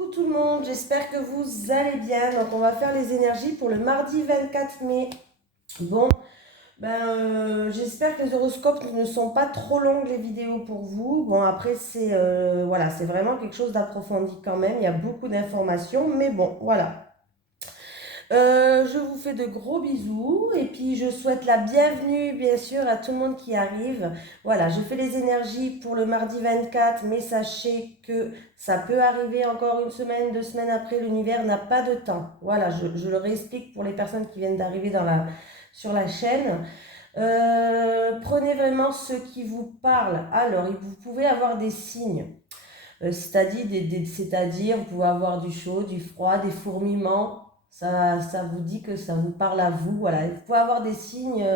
Coucou tout le monde, j'espère que vous allez bien. Donc on va faire les énergies pour le mardi 24 mai. Bon, j'espère que les horoscopes ne sont pas trop longues les vidéos pour vous. Bon après c'est voilà, c'est vraiment quelque chose d'approfondi quand même. Il y a beaucoup d'informations, mais bon voilà. Je vous fais de gros bisous et puis je souhaite la bienvenue bien sûr à tout le monde qui arrive. Voilà, je fais les énergies pour le mardi 24, mais sachez que ça peut arriver encore une semaine, 2 semaines après, l'univers n'a pas de temps. Voilà, je le réexplique pour les personnes qui viennent d'arriver sur la chaîne. Prenez vraiment ce qui vous parle. Alors, vous pouvez avoir des signes. C'est-à-dire, vous pouvez avoir du chaud, du froid, des fourmillements. Ça vous dit que ça vous parle à vous. Voilà. Vous pouvez avoir des signes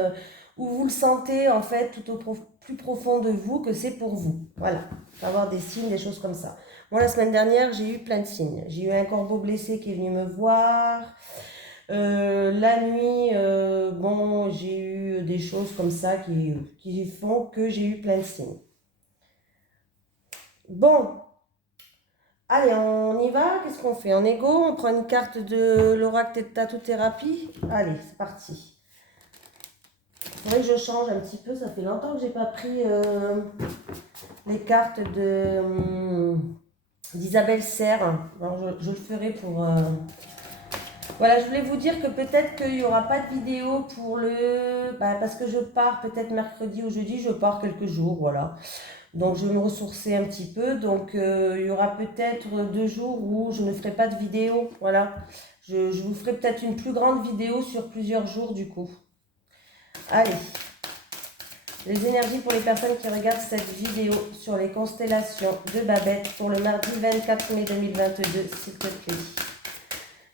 où vous le sentez en fait tout au plus profond de vous que c'est pour vous. Voilà. Vous pouvez avoir des signes, des choses comme ça. Moi, la semaine dernière, j'ai eu plein de signes. J'ai eu un corbeau blessé qui est venu me voir. La nuit, bon, j'ai eu des choses comme ça qui font que j'ai eu plein de signes. Bon, allez, on y va. Qu'est-ce qu'on fait? En égo, on prend une carte de l'oracle Tattoo-thérapie. Allez, c'est parti. Il faudrait que je change un petit peu. Ça fait longtemps que j'ai pas pris les cartes d'Isabelle Serre. Alors, je le ferai pour... Voilà, je voulais vous dire que peut-être qu'il n'y aura pas de vidéo pour parce que je pars peut-être mercredi ou jeudi. Je pars quelques jours, voilà. Donc je vais me ressourcer un petit peu. Donc il y aura peut-être 2 jours où je ne ferai pas de vidéo. Voilà. Je vous ferai peut-être une plus grande vidéo sur plusieurs jours du coup. Allez. Les énergies pour les personnes qui regardent cette vidéo sur les constellations de Babette pour le mardi 24 mai 2022, s'il te plaît.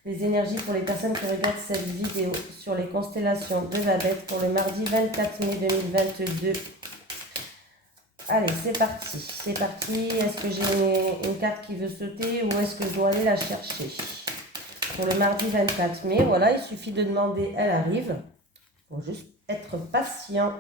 Les énergies pour les personnes qui regardent cette vidéo sur les constellations de Babette pour le mardi 24 mai 2022. Allez, c'est parti. C'est parti. Est-ce que j'ai une carte qui veut sauter ou est-ce que je dois aller la chercher? Pour le mardi 24 mai, voilà, il suffit de demander, elle arrive. Il faut juste être patient.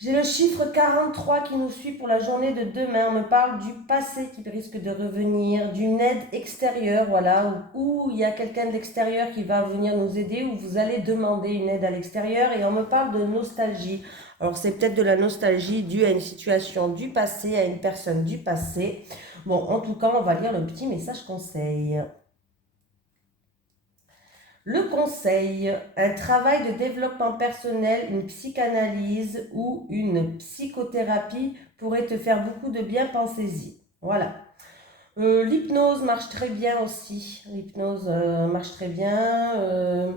J'ai le chiffre 43 qui nous suit pour la journée de demain. On me parle du passé qui risque de revenir, d'une aide extérieure, voilà, où il y a quelqu'un d'extérieur qui va venir nous aider, où vous allez demander une aide à l'extérieur. Et on me parle de nostalgie. Alors c'est peut-être de la nostalgie due à une situation du passé, à une personne du passé. Bon, en tout cas, on va lire le petit message conseil. Le conseil, un travail de développement personnel, une psychanalyse ou une psychothérapie pourrait te faire beaucoup de bien, pensez-y. Voilà. L'hypnose marche très bien aussi. L'hypnose marche très bien.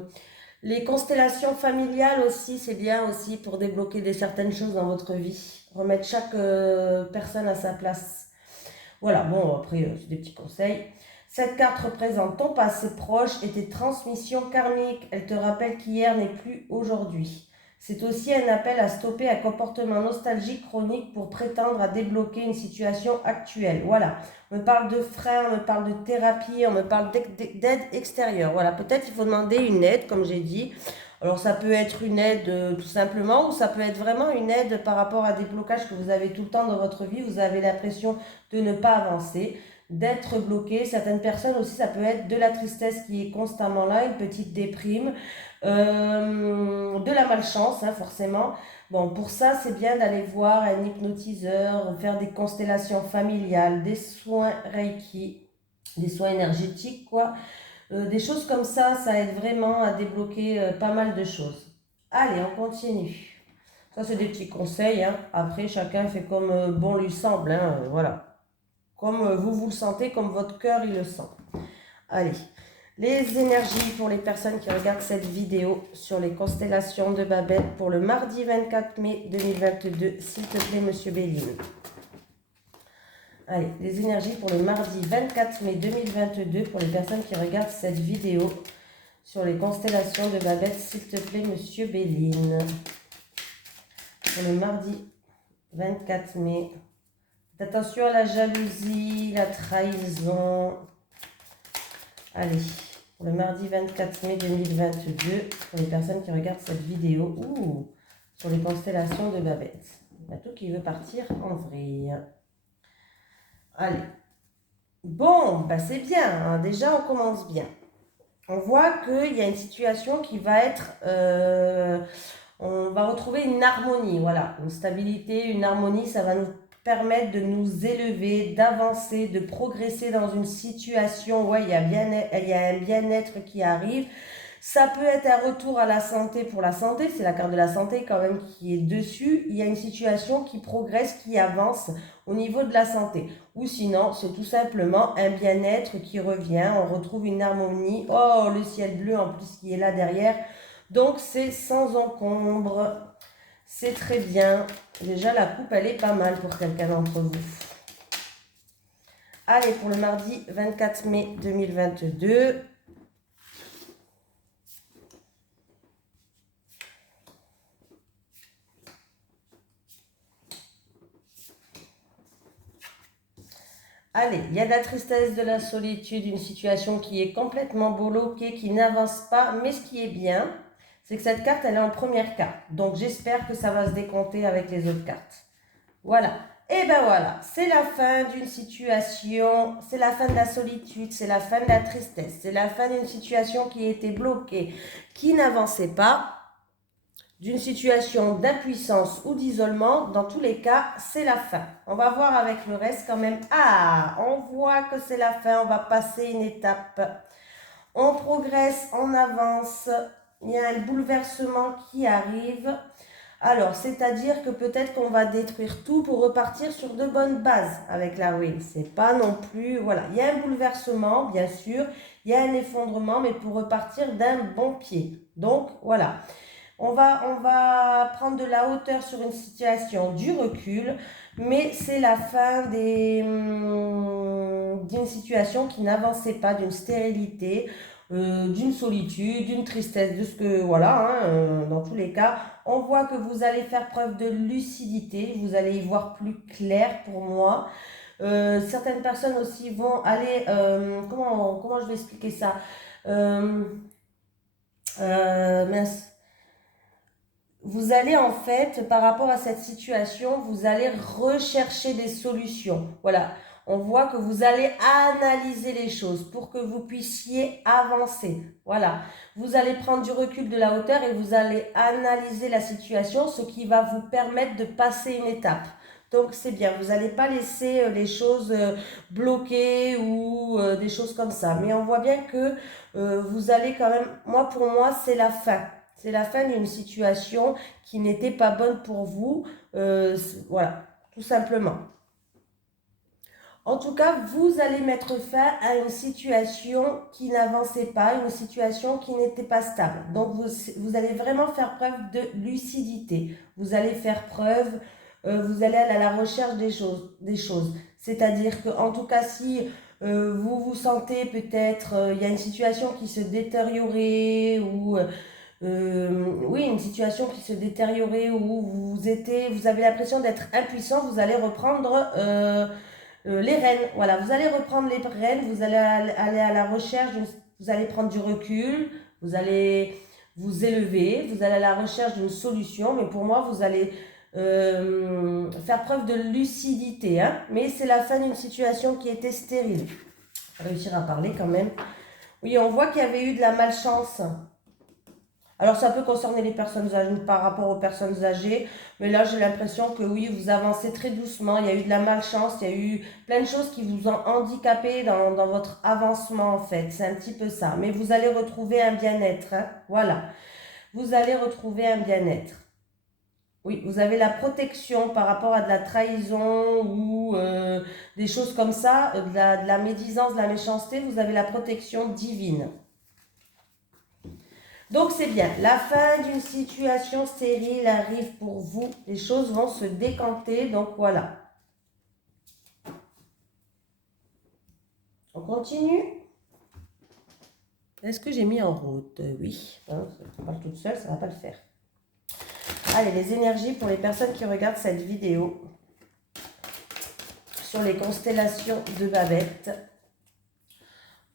Les constellations familiales aussi, c'est bien aussi pour débloquer certaines choses dans votre vie. Remettre chaque personne à sa place. Voilà, bon, après, c'est des petits conseils. Cette carte représente ton passé proche et tes transmissions karmiques. Elle te rappelle qu'hier n'est plus aujourd'hui. C'est aussi un appel à stopper un comportement nostalgique chronique pour prétendre à débloquer une situation actuelle. Voilà, on me parle de frein, on me parle de thérapie, on me parle d'aide extérieure. Voilà, peut-être il faut demander une aide, comme j'ai dit. Alors ça peut être une aide tout simplement, ou ça peut être vraiment une aide par rapport à des blocages que vous avez tout le temps dans votre vie. Vous avez l'impression de ne pas avancer, d'être bloqué. Certaines personnes aussi, ça peut être de la tristesse qui est constamment là, une petite déprime, de la malchance, hein, forcément. Bon, pour ça, c'est bien d'aller voir un hypnotiseur, faire des constellations familiales, des soins Reiki, des soins énergétiques, quoi. Des choses comme ça aide vraiment à débloquer pas mal de choses. Allez, on continue. Ça, c'est des petits conseils, hein. Après, chacun fait comme bon lui semble, hein, voilà. Comme vous le sentez, comme votre cœur il le sent. Allez, les énergies pour les personnes qui regardent cette vidéo sur les constellations de Babette pour le mardi 24 mai 2022, s'il te plaît, Monsieur Béline. Allez, les énergies pour le mardi 24 mai 2022 pour les personnes qui regardent cette vidéo sur les constellations de Babette, s'il te plaît, Monsieur Béline. Pour le mardi 24 mai. Attention à la jalousie, la trahison. Allez, pour le mardi 24 mai 2022, pour les personnes qui regardent cette vidéo, sur les constellations de Babette. Bateau qui veut partir en vrille. Allez. Bon, bah c'est bien, hein. Déjà on commence bien. On voit qu'il y a une situation qui va être... on va retrouver une harmonie, voilà, une stabilité, une harmonie, ça va nous permettre de nous élever, d'avancer, de progresser dans une situation. Ouais, il y a un bien-être qui arrive. Ça peut être un retour à la santé pour la santé, c'est la carte de la santé quand même qui est dessus. Il y a une situation qui progresse, qui avance au niveau de la santé. Ou sinon, c'est tout simplement un bien-être qui revient, on retrouve une harmonie. Oh, le ciel bleu en plus qui est là derrière. Donc c'est sans encombre, c'est très bien. Déjà la coupe elle est pas mal pour quelqu'un d'entre vous. Allez, pour le mardi 24 mai 2022. Allez, il y a de la tristesse, de la solitude, une situation qui est complètement bloquée, qui n'avance pas. Mais ce qui est bien, c'est que cette carte, elle est en première carte. Donc, j'espère que ça va se décompter avec les autres cartes. Voilà. Et ben voilà, c'est la fin d'une situation, c'est la fin de la solitude, c'est la fin de la tristesse, c'est la fin d'une situation qui était bloquée, qui n'avançait pas, d'une situation d'impuissance ou d'isolement. Dans tous les cas, c'est la fin. On va voir avec le reste quand même. Ah, on voit que c'est la fin, on va passer une étape. On progresse, on avance, il y a un bouleversement qui arrive. Alors, c'est-à-dire que peut-être qu'on va détruire tout pour repartir sur de bonnes bases avec la ruine. C'est pas non plus... Voilà, il y a un bouleversement, bien sûr, il y a un effondrement, mais pour repartir d'un bon pied. Donc, voilà. On va prendre de la hauteur sur une situation, du recul, mais c'est la fin d'une situation qui n'avançait pas, d'une stérilité, d'une solitude, d'une tristesse, de ce que, voilà, hein, dans tous les cas, on voit que vous allez faire preuve de lucidité, vous allez y voir plus clair pour moi. Certaines personnes aussi vont aller, comment je vais expliquer ça? Mince. Vous allez en fait, par rapport à cette situation, vous allez rechercher des solutions. Voilà, on voit que vous allez analyser les choses pour que vous puissiez avancer. Voilà, vous allez prendre du recul, de la hauteur et vous allez analyser la situation, ce qui va vous permettre de passer une étape. Donc c'est bien, vous n'allez pas laisser les choses bloquées ou des choses comme ça. Mais on voit bien que vous allez quand même, pour moi, c'est la fin. C'est la fin d'une situation qui n'était pas bonne pour vous. Voilà, tout simplement. En tout cas, vous allez mettre fin à une situation qui n'avançait pas, une situation qui n'était pas stable. Donc, vous allez vraiment faire preuve de lucidité. Vous allez faire preuve, vous allez aller à la recherche des choses. C'est-à-dire que, en tout cas, si vous vous sentez peut-être, il y a une situation qui se détériorait ou oui, une situation qui se détériorait où vous avez l'impression d'être impuissant, vous allez reprendre les rênes. Voilà, vous allez reprendre les rênes, vous allez aller à la recherche, vous allez prendre du recul, vous allez vous élever, vous allez à la recherche d'une solution, mais pour moi, vous allez faire preuve de lucidité. Hein, mais c'est la fin d'une situation qui était stérile. Réussir à parler quand même. Oui, on voit qu'il y avait eu de la malchance. Alors, ça peut concerner les personnes âgées par rapport aux personnes âgées, mais là, j'ai l'impression que oui, vous avancez très doucement. Il y a eu de la malchance, il y a eu plein de choses qui vous ont handicapé dans votre avancement, en fait. C'est un petit peu ça. Mais vous allez retrouver un bien-être. Hein. Voilà. Vous allez retrouver un bien-être. Oui, vous avez la protection par rapport à de la trahison ou des choses comme ça, de la médisance, de la méchanceté. Vous avez la protection divine. Donc c'est bien, la fin d'une situation stérile arrive pour vous, les choses vont se décanter, donc voilà. On continue. Est-ce que j'ai mis en route? Oui, hein, ça parle toute seule, ça ne va pas le faire. Allez, les énergies pour les personnes qui regardent cette vidéo sur les constellations de Babette.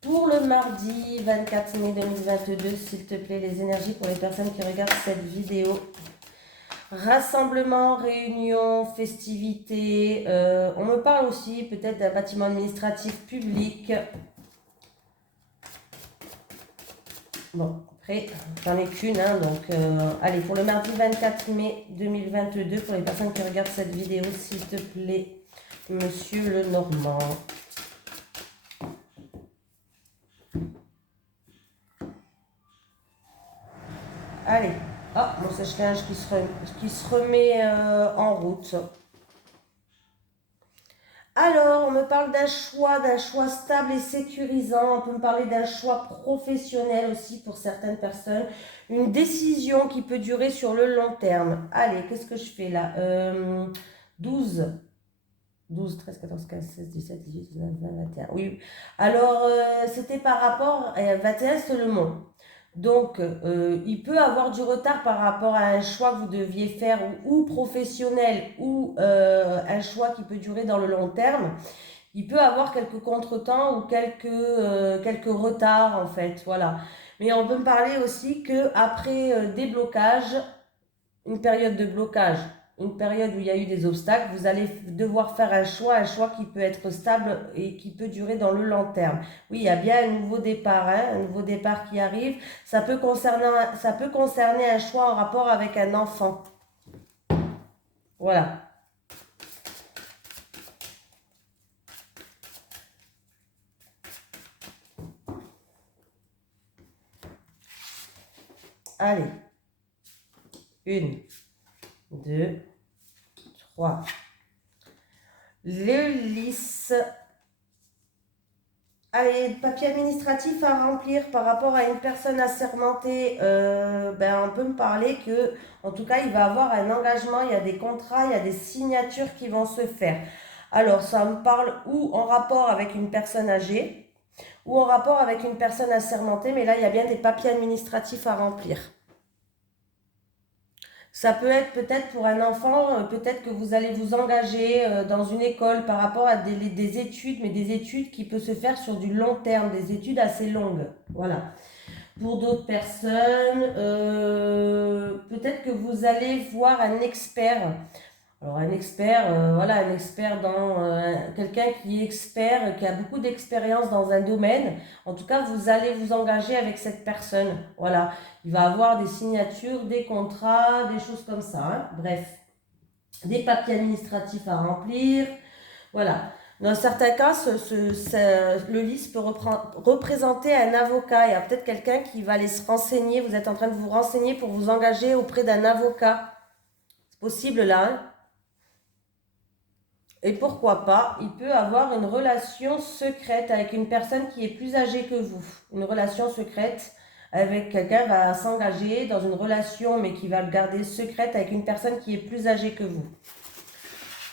Pour le mardi 24 mai 2022, s'il te plaît, les énergies pour les personnes qui regardent cette vidéo. Rassemblement, réunion, festivité. On me parle aussi peut-être d'un bâtiment administratif public. Bon, après, j'en ai qu'une, hein, donc allez, pour le mardi 24 mai 2022, pour les personnes qui regardent cette vidéo, s'il te plaît, Monsieur Lenormand. Allez, ah, mon sèche-linge qui se remet en route. Alors, on me parle d'un choix stable et sécurisant. On peut me parler d'un choix professionnel aussi pour certaines personnes. Une décision qui peut durer sur le long terme. Allez, qu'est-ce que je fais là 12, 13, 14, 15, 16, 17, 18, 19, 20, 21. Oui, alors c'était par rapport à 21, c'est le monde. Donc, il peut avoir du retard par rapport à un choix que vous deviez faire ou professionnel ou un choix qui peut durer dans le long terme. Il peut avoir quelques contretemps ou quelques retards en fait, voilà. Mais on peut me parler aussi qu'après déblocage, une période de blocage, une période où il y a eu des obstacles, vous allez devoir faire un choix qui peut être stable et qui peut durer dans le long terme. Oui, il y a bien un nouveau départ, hein, un nouveau départ qui arrive. Ça peut concerner un choix en rapport avec un enfant. Voilà. Allez. 1, 2, 3. Le lys. Allez, papier administratif à remplir par rapport à une personne assermentée, on peut me parler que, en tout cas, il va avoir un engagement, il y a des contrats, il y a des signatures qui vont se faire. Alors, ça me parle ou en rapport avec une personne âgée, ou en rapport avec une personne assermentée, mais là, il y a bien des papiers administratifs à remplir. Ça peut être peut-être pour un enfant, peut-être que vous allez vous engager dans une école par rapport à des études, mais des études qui peuvent se faire sur du long terme, des études assez longues. Voilà. Pour d'autres personnes, peut-être que vous allez voir un expert. Alors un expert, voilà, un expert dans quelqu'un qui est expert, qui a beaucoup d'expérience dans un domaine. En tout cas, vous allez vous engager avec cette personne. Voilà, il va avoir des signatures, des contrats, des choses comme ça, hein. Bref, des papiers administratifs à remplir. Voilà. Dans certains cas, le lys peut représenter un avocat. Il y a peut-être quelqu'un qui va aller se renseigner. Vous êtes en train de vous renseigner pour vous engager auprès d'un avocat. C'est possible là, hein. Et pourquoi pas, il peut avoir une relation secrète avec une personne qui est plus âgée que vous. Une relation secrète avec quelqu'un va s'engager dans une relation mais qui va le garder secrète avec une personne qui est plus âgée que vous.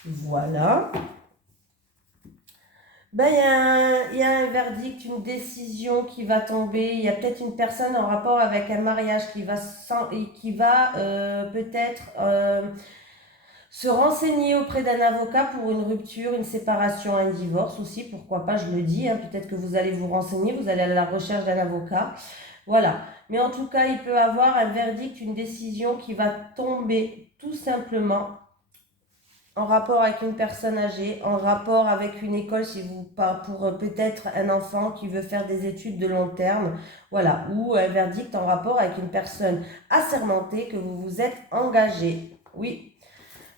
Voilà. Il y a un verdict, une décision qui va tomber. Il y a peut-être une personne en rapport avec un mariage qui va peut-être se renseigner auprès d'un avocat pour une rupture, une séparation, un divorce aussi, pourquoi pas, je le dis, hein, peut-être que vous allez vous renseigner, vous allez à la recherche d'un avocat, voilà. Mais en tout cas, il peut avoir un verdict, une décision qui va tomber tout simplement en rapport avec une personne âgée, en rapport avec une école, si vous pour peut-être un enfant qui veut faire des études de long terme, voilà, ou un verdict en rapport avec une personne assermentée que vous vous êtes engagé, oui.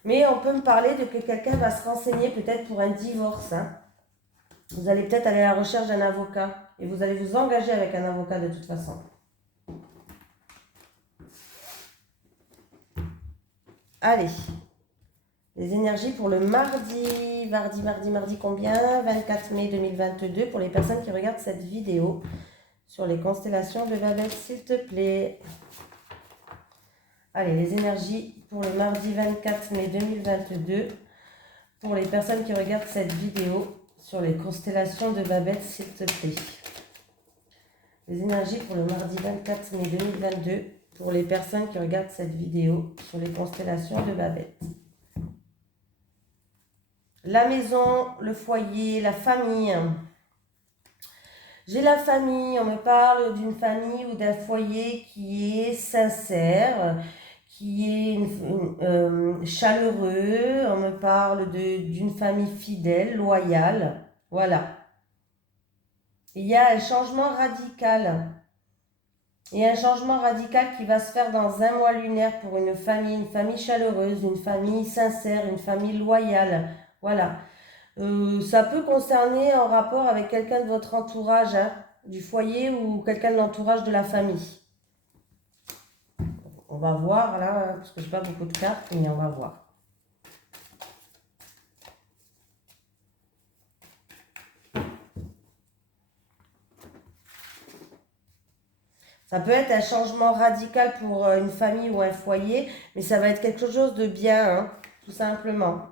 Mais on peut me parler de que quelqu'un va se renseigner peut-être pour un divorce, hein. Vous allez peut-être aller à la recherche d'un avocat et vous allez vous engager avec un avocat de toute façon. Allez, les énergies pour le mardi combien 24 mai 2022 pour les personnes qui regardent cette vidéo sur les constellations de Babel, s'il te plaît. Allez, les énergies pour le mardi 24 mai 2022 pour les personnes qui regardent cette vidéo sur les constellations de Babel, s'il te plaît. Les énergies pour le mardi 24 mai 2022 pour les personnes qui regardent cette vidéo sur les constellations de Babel. La maison, le foyer, la famille. J'ai la famille, on me parle d'une famille ou d'un foyer qui est sincère, qui est chaleureux. On me parle d'une famille fidèle, loyale. Voilà. Il y a un changement radical. Il y a un changement radical qui va se faire dans un mois lunaire pour une famille chaleureuse, une famille sincère, une famille loyale. Voilà. Ça peut concerner en rapport avec quelqu'un de votre entourage, hein, du foyer ou quelqu'un de l'entourage de la famille. On va voir là, hein, parce que je n'ai pas beaucoup de cartes, mais on va voir. Ça peut être un changement radical pour une famille ou un foyer, mais ça va être quelque chose de bien, hein, tout simplement.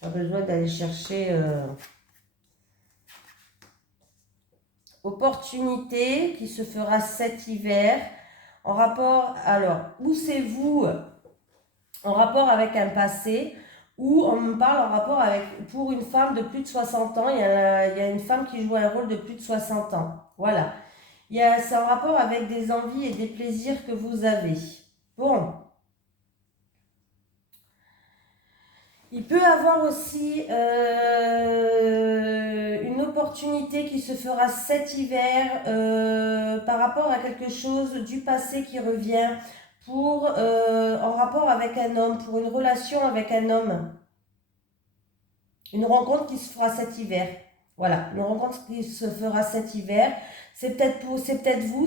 Pas besoin d'aller chercher opportunité qui se fera cet hiver en rapport, alors, où c'est vous en rapport avec un passé, ou on me parle en rapport avec, pour une femme de plus de 60 ans, il y a une femme qui joue un rôle de plus de 60 ans. Voilà. C'est en rapport avec des envies et des plaisirs que vous avez. Bon. Il peut avoir aussi une opportunité qui se fera cet hiver par rapport à quelque chose du passé qui revient en rapport avec un homme, pour une relation avec un homme. Une rencontre qui se fera cet hiver. Voilà, une rencontre qui se fera cet hiver. C'est peut-être vous,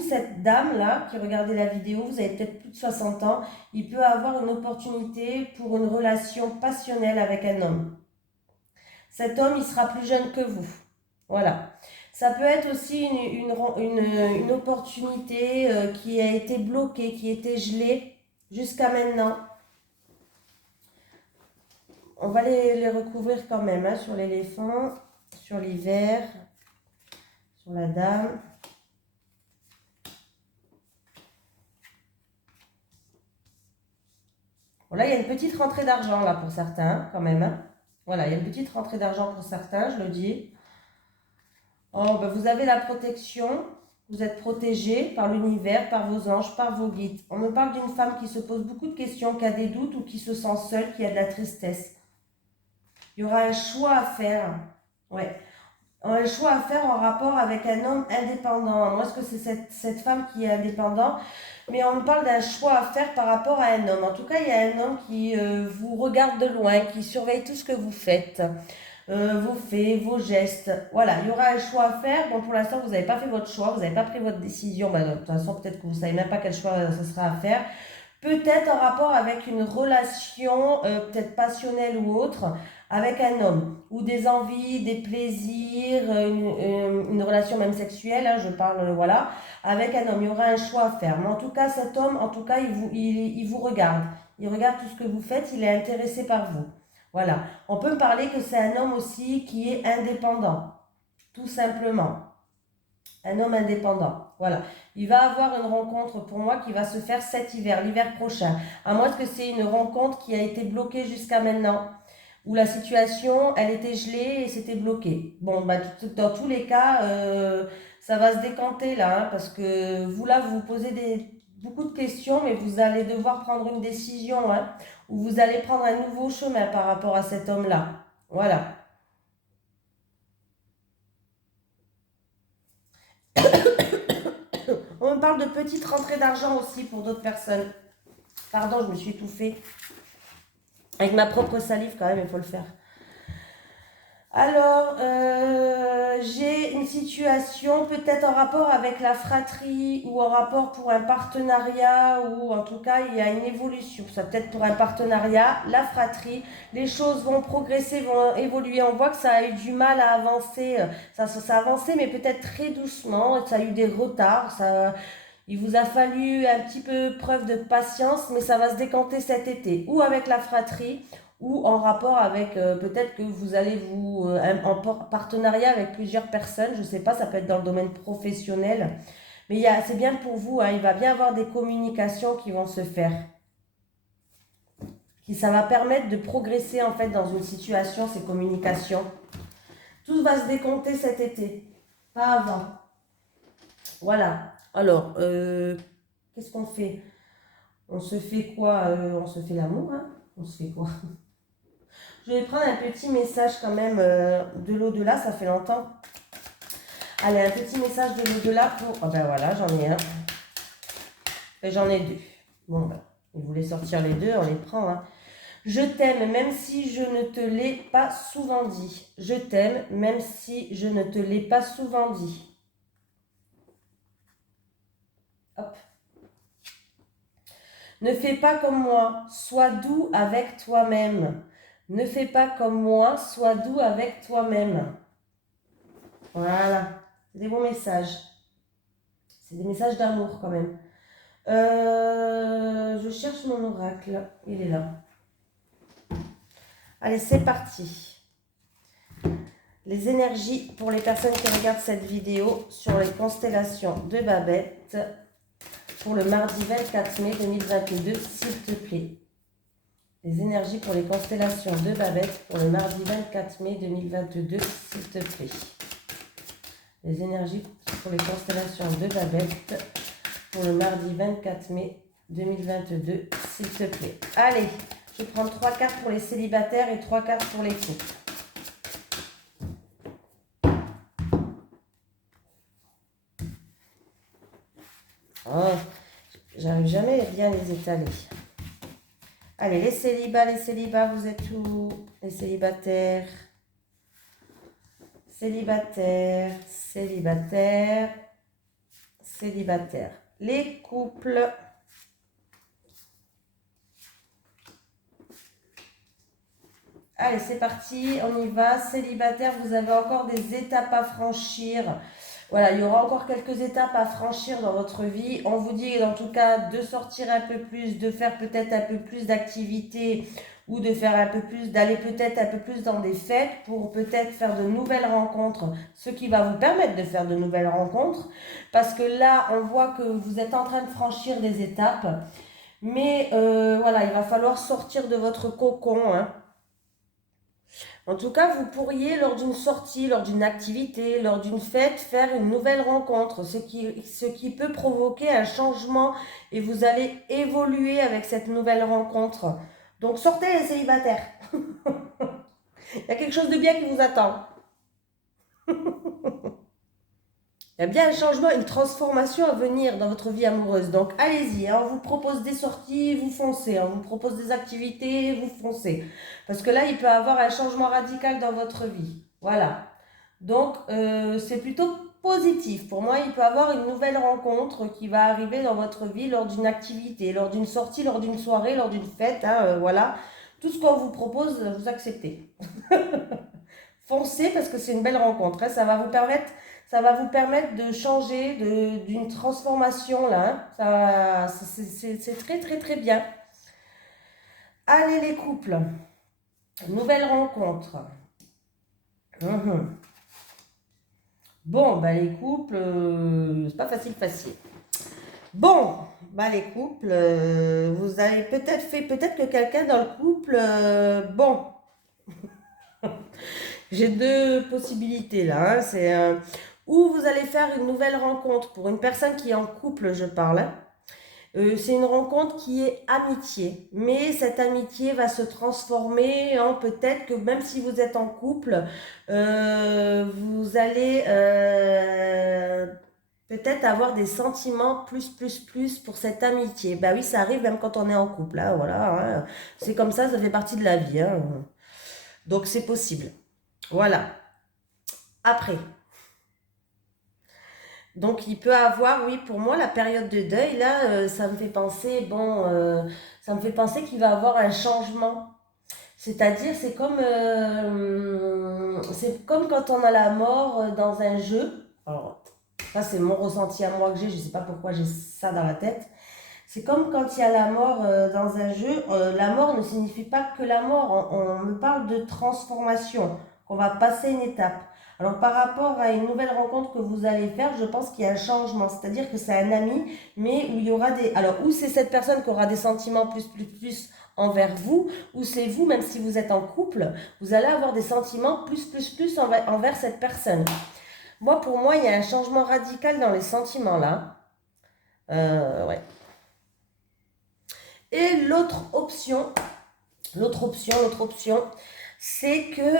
cette dame-là, qui regardez la vidéo, vous avez peut-être plus de 60 ans. Il peut avoir une opportunité pour une relation passionnelle avec un homme. Cet homme, il sera plus jeune que vous. Voilà. Ça peut être aussi une opportunité qui a été bloquée, qui était gelée jusqu'à maintenant. On va les recouvrir quand même, hein, sur l'éléphant, sur l'hiver, sur la dame. Voilà, il y a une petite rentrée d'argent là pour certains, quand même, hein. Voilà, il y a une petite rentrée d'argent pour certains, je le dis. Oh, ben vous avez la protection, vous êtes protégé par l'univers, par vos anges, par vos guides. On me parle d'une femme qui se pose beaucoup de questions, qui a des doutes ou qui se sent seule, qui a de la tristesse. Il y aura un choix à faire. Ouais. Un choix à faire en rapport avec un homme indépendant. Moi, est-ce que c'est cette femme qui est indépendante? Mais on me parle d'un choix à faire par rapport à un homme. En tout cas, il y a un homme qui vous regarde de loin, qui surveille tout ce que vous faites, vos faits, vos gestes. Voilà, il y aura un choix à faire. Bon, pour l'instant, vous n'avez pas fait votre choix, vous n'avez pas pris votre décision. Ben, de toute façon, peut-être que vous ne savez même pas quel choix ce sera à faire. Peut-être en rapport avec une relation, peut-être passionnelle ou autre, avec un homme, ou des envies, des plaisirs, une relation même sexuelle, hein, je parle, voilà, avec un homme. Il y aura un choix à faire. Mais en tout cas, cet homme, en tout cas, il vous regarde. Il regarde tout ce que vous faites, il est intéressé par vous. Voilà. On peut parler que c'est un homme aussi qui est indépendant, tout simplement. Un homme indépendant. Voilà. Il va avoir une rencontre pour moi qui va se faire cet hiver, l'hiver prochain. À moins que c'est une rencontre qui a été bloquée jusqu'à maintenant, où la situation, elle était gelée et c'était bloqué. Bon, bah, dans tous les cas, ça va se décanter là, hein, parce que vous là, vous vous posez beaucoup de questions, mais vous allez devoir prendre une décision, hein, ou vous allez prendre un nouveau chemin par rapport à cet homme-là. Voilà. On me parle de petites rentrées d'argent aussi pour d'autres personnes. Pardon, je me suis étouffée. Avec ma propre salive quand même, il faut le faire. Alors, j'ai une situation peut-être en rapport avec la fratrie ou en rapport pour un partenariat ou en tout cas, il y a une évolution. Ça peut-être pour un partenariat, la fratrie, les choses vont progresser, vont évoluer. On voit que ça a eu du mal à avancer. Ça a avancé, mais peut-être très doucement. Ça a eu des retards. Il vous a fallu un petit peu preuve de patience, mais ça va se décanter cet été. Ou avec la fratrie, ou en rapport avec peut-être que vous allez en partenariat avec plusieurs personnes, je ne sais pas, ça peut être dans le domaine professionnel, mais c'est bien pour vous, hein, il va bien avoir des communications qui vont se faire. Ça va permettre de progresser en fait dans une situation, ces communications. Tout va se décompter cet été, pas avant. Voilà. Alors, qu'est-ce qu'on fait? On se fait quoi? On se fait l'amour, hein? On se fait quoi? Je vais prendre un petit message quand même de l'au-delà, ça fait longtemps. Allez, un petit message de l'au-delà pour... Ah ben voilà, j'en ai un. Et j'en ai deux. Bon ben, il voulait sortir les deux, on les prend, hein. Je t'aime même si je ne te l'ai pas souvent dit. Je t'aime même si je ne te l'ai pas souvent dit. Hop. Ne fais pas comme moi, sois doux avec toi-même. Ne fais pas comme moi, sois doux avec toi-même. Voilà, c'est des bons messages. C'est des messages d'amour quand même. Je cherche mon oracle, il est là. Allez, c'est parti. Les énergies pour les personnes qui regardent cette vidéo sur les constellations de Babette pour le mardi 24 mai 2022, s'il te plaît. Les énergies pour les constellations de Babette pour le mardi 24 mai 2022, s'il te plaît. Les énergies pour les constellations de Babette pour le mardi 24 mai 2022, s'il te plaît. Allez, je vais prendre 3 cartes pour les célibataires et 3 cartes pour les couples. Oh, j'arrive jamais à bien les étaler. Allez, les célibats, vous êtes où? Les célibataires. Célibataires, célibataires, célibataires. Les couples. Allez, c'est parti, on y va. Célibataire, vous avez encore des étapes à franchir. Voilà, il y aura encore quelques étapes à franchir dans votre vie. On vous dit en tout cas de sortir un peu plus, de faire peut-être un peu plus d'activités ou de faire un peu plus, d'aller peut-être un peu plus dans des fêtes pour peut-être faire de nouvelles rencontres, ce qui va vous permettre de faire de nouvelles rencontres. Parce que là, on voit que vous êtes en train de franchir des étapes. Mais voilà, il va falloir sortir de votre cocon, hein. En tout cas, vous pourriez, lors d'une sortie, lors d'une activité, lors d'une fête, faire une nouvelle rencontre, ce qui peut provoquer un changement et vous allez évoluer avec cette nouvelle rencontre. Donc sortez les célibataires. Il y a quelque chose de bien qui vous attend. Il y a bien un changement, une transformation à venir dans votre vie amoureuse. Donc allez-y, hein, on vous propose des sorties, vous foncez. On vous propose des activités, vous foncez. Parce que là, il peut y avoir un changement radical dans votre vie. Voilà. Donc c'est plutôt positif. Pour moi, il peut y avoir une nouvelle rencontre qui va arriver dans votre vie lors d'une activité, lors d'une sortie, lors d'une soirée, lors d'une fête. Hein, voilà. Tout ce qu'on vous propose, vous acceptez. Foncez parce que c'est une belle rencontre. Hein. Ça va vous permettre de changer, d'une transformation là. Hein. C'est très très très bien. Allez les couples, nouvelle rencontre. Bon, bah les couples, c'est pas facile. Bon, bah les couples, vous avez peut-être que quelqu'un dans le couple, bon, j'ai deux possibilités là. Hein. C'est où vous allez faire une nouvelle rencontre pour une personne qui est en couple, je parle. Hein. C'est une rencontre qui est amitié, mais cette amitié va se transformer en peut-être que même si vous êtes en couple, vous allez peut-être avoir des sentiments plus pour cette amitié. Bah oui, ça arrive même quand on est en couple, hein, voilà. Hein. C'est comme ça fait partie de la vie. Hein. Donc c'est possible. Voilà. Après. Donc il peut avoir, oui, pour moi, la période de deuil, là, ça me fait penser, bon, ça me fait penser qu'il va avoir un changement. C'est-à-dire, c'est comme quand on a la mort dans un jeu. Alors, ça, c'est mon ressenti à moi que j'ai, je ne sais pas pourquoi j'ai ça dans la tête. C'est comme quand il y a la mort dans un jeu. La mort ne signifie pas que la mort. On me parle de transformation, qu'on va passer une étape. Alors par rapport à une nouvelle rencontre que vous allez faire, je pense qu'il y a un changement. C'est-à-dire que c'est un ami, mais où il y aura des... Alors, ou c'est cette personne qui aura des sentiments plus envers vous, ou c'est vous, même si vous êtes en couple, vous allez avoir des sentiments plus envers cette personne. Pour moi, il y a un changement radical dans les sentiments là. Ouais. Et l'autre option, c'est que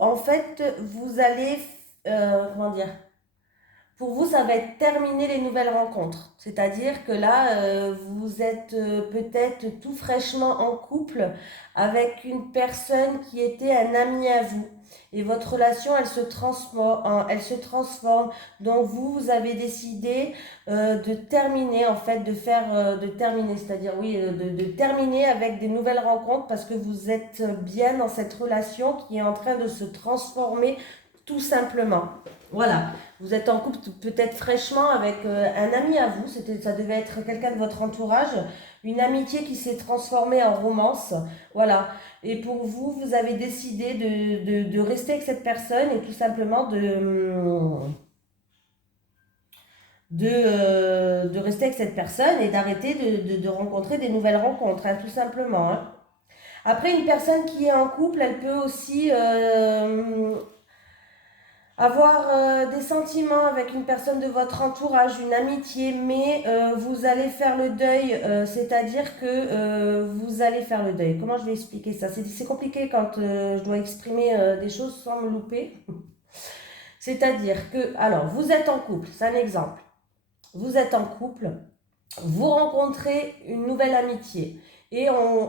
en fait, vous allez, comment dire, pour vous, ça va être terminer les nouvelles rencontres. C'est-à-dire que là, vous êtes peut-être tout fraîchement en couple avec une personne qui était un ami à vous. Et votre relation, elle se transforme. Donc vous avez décidé de terminer, en fait, de terminer, c'est-à-dire, oui, de terminer avec des nouvelles rencontres parce que vous êtes bien dans cette relation qui est en train de se transformer tout simplement. Voilà. Vous êtes en couple peut-être fraîchement avec un ami à vous, ça devait être quelqu'un de votre entourage, une amitié qui s'est transformée en romance, voilà. Et pour vous, vous avez décidé de rester avec cette personne et tout simplement de rester avec cette personne et d'arrêter de rencontrer des nouvelles rencontres, hein, tout simplement, hein. Après, une personne qui est en couple, elle peut aussi avoir des sentiments avec une personne de votre entourage, une amitié, mais vous allez faire le deuil, c'est-à-dire que vous allez faire le deuil. Comment je vais expliquer ça? C'est compliqué quand je dois exprimer des choses sans me louper. C'est-à-dire que, alors, vous êtes en couple, c'est un exemple. Vous êtes en couple, vous rencontrez une nouvelle amitié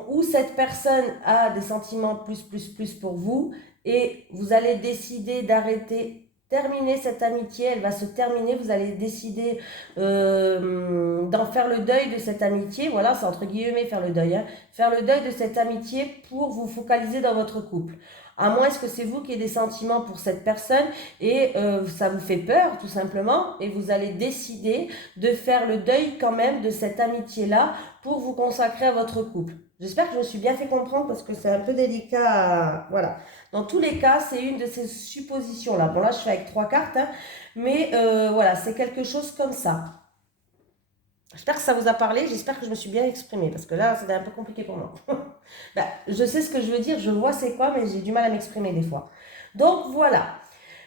où cette personne a des sentiments plus pour vous et vous allez décider d'arrêter, terminer cette amitié, elle va se terminer, vous allez décider d'en faire le deuil de cette amitié, voilà, c'est entre guillemets faire le deuil, hein, faire le deuil de cette amitié pour vous focaliser dans votre couple. À moins que c'est vous qui ayez des sentiments pour cette personne et ça vous fait peur tout simplement et vous allez décider de faire le deuil quand même de cette amitié-là pour vous consacrer à votre couple. J'espère que je me suis bien fait comprendre parce que c'est un peu délicat. Voilà. Dans tous les cas, c'est une de ces suppositions-là. Bon, là, je fais avec 3 cartes, hein, mais voilà, c'est quelque chose comme ça. J'espère que ça vous a parlé, j'espère que je me suis bien exprimée parce que là, c'était un peu compliqué pour moi. Ben, je sais ce que je veux dire, je vois c'est quoi, mais j'ai du mal à m'exprimer des fois. Donc voilà.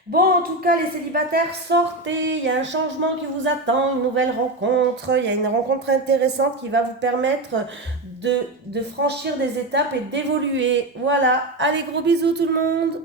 Bon, en tout cas, les célibataires, sortez, il y a un changement qui vous attend, une nouvelle rencontre, il y a une rencontre intéressante qui va vous permettre de franchir des étapes et d'évoluer. Voilà, allez, gros bisous tout le monde!